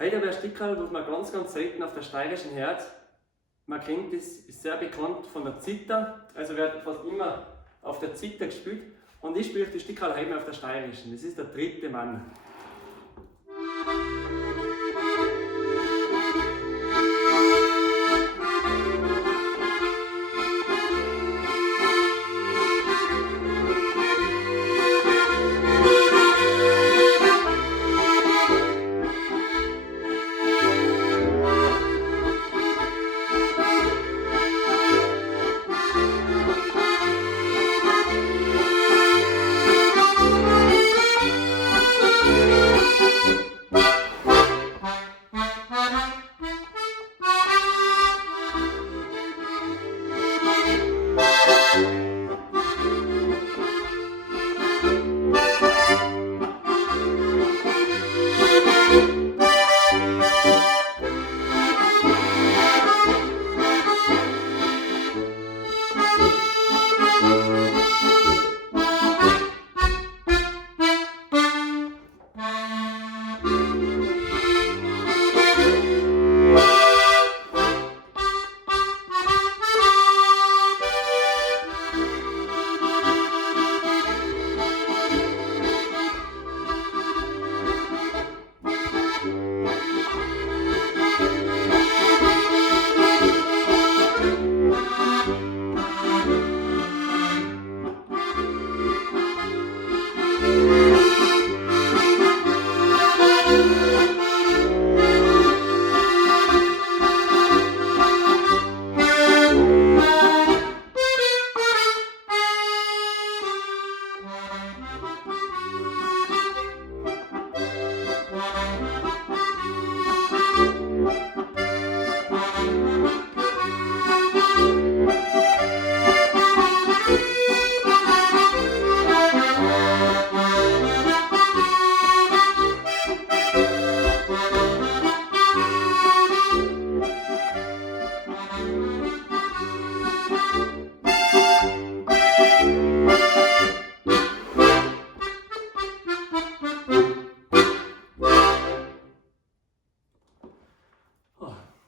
Heute habe ich ein Stickerl, das man ganz selten auf der steirischen hört. Man kennt das, ist sehr bekannt von der Zither, also wird fast immer auf der Zither gespielt. Und ich spiele das Stickerl heute auf der steirischen. Das ist der dritte Mann.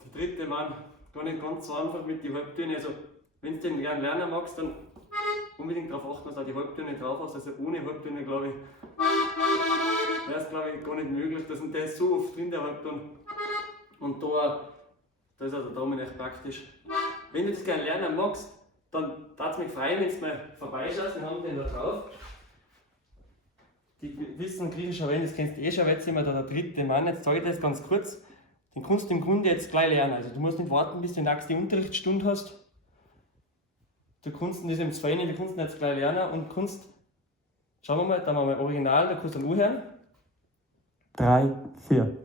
Der dritte Mann, gar nicht ganz so einfach mit den Halbtönen. Also, wenn du den gerne lernen magst, dann unbedingt darauf achten, dass du auch die Halbtöne drauf hast. Also, ohne Halbtöne, glaube ich, wäre es gar nicht möglich. Der ist so oft drin, der Halbton. Und da ist auch der Daumen echt praktisch. Wenn du das gerne lernen magst, dann darf es mich freuen, wenn du mal vorbeischaust. Wir haben den da drauf. Die wissen griechischer Wellen, das kennst du eh schon, jetzt sind wir da der dritte Mann. Jetzt zeige ich das ganz kurz. Den kannst du im Grunde jetzt gleich lernen. Also du musst nicht warten, bis du die nächste Unterrichtsstunde hast. Du kannst das im Zweiten, du kannst ihn jetzt gleich lernen und kannst, schauen wir mal, da haben wir mal Original, da kannst du dann anhören. 3, 4.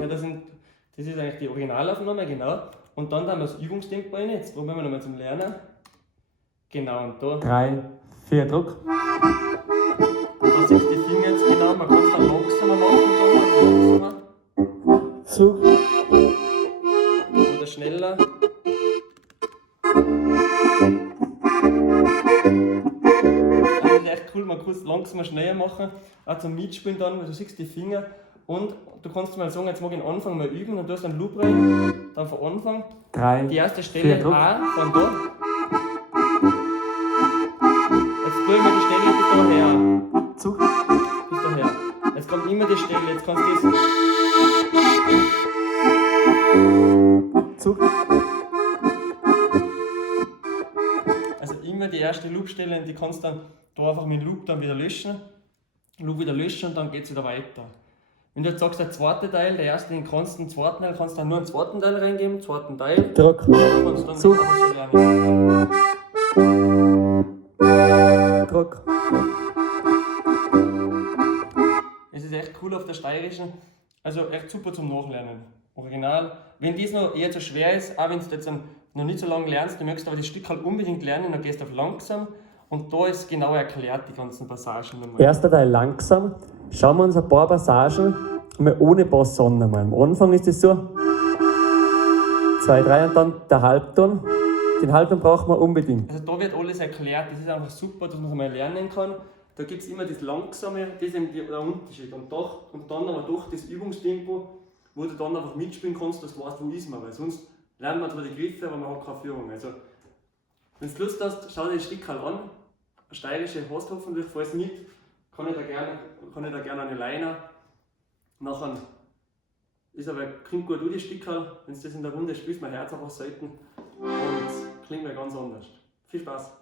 Ja, das ist eigentlich die Originalaufnahme, genau. Und dann haben wir das Übungstempo rein. Jetzt probieren wir nochmal zum Lernen. Genau, und da. 3, 4, Druck. Und da siehst du die Finger jetzt genau, man kann es dann langsamer machen, langsamer. Zug. Oder schneller. Das ist echt cool, man kann es langsamer, schneller machen. Auch zum Mitspielen dann, weil du siehst die Finger. Und du kannst mal sagen, jetzt mag ich den Anfang mal üben und du hast einen Loop rein, dann von Anfang. 3, Die erste Stelle 4, Druck. A, von da. Jetzt tue ich mir die Stelle bis daher. Zug. Bis daher. Jetzt kommt immer die Stelle, jetzt kannst du das. Zug. Also immer die erste Loopstelle und die kannst du dann da einfach mit dem Loop dann wieder löschen. Loop wieder löschen und dann geht es wieder weiter. Wenn du jetzt sagst, der zweite Teil, der erste, den kannst du den zweiten Teil, kannst du dann nur einen zweiten Teil reingeben, zweiten Teil. Druck. Kannst du dann Zug. einfach so lernen. Druck. Es ist echt cool auf der steirischen, also echt super zum Nachlernen. Original. Wenn das noch eher zu schwer ist, auch wenn du jetzt noch nicht so lange lernst, du möchtest aber das Stück halt unbedingt lernen, dann gehst du auf langsam und da ist genau erklärt, die ganzen Passagen nochmal. Erster Teil langsam. Schauen wir uns ein paar Passagen mal ohne Bass an. Am Anfang ist es so. 2, 3 und dann der Den Halbton braucht man unbedingt. Also da wird alles erklärt, das ist einfach super, dass man es mal lernen kann. da gibt es immer das Langsame, das ist eben der Unterschied. Und dann aber durch das Übungstempo, wo du dann einfach mitspielen kannst, dass du weißt, wo ist man. Weil sonst lernt man zwar die Griffe, aber man hat keine Führung. Also, wenn du Lust hast, schau dir das Stück an. Eine steirische hast du hoffentlich, falls nicht, kann ich da gerne eine Leine. Nachher ist aber, klingt gut durch das Stück, wenn du das in der Runde spielst, mein Herz einfach selten und klingt mir ganz anders. Viel Spaß!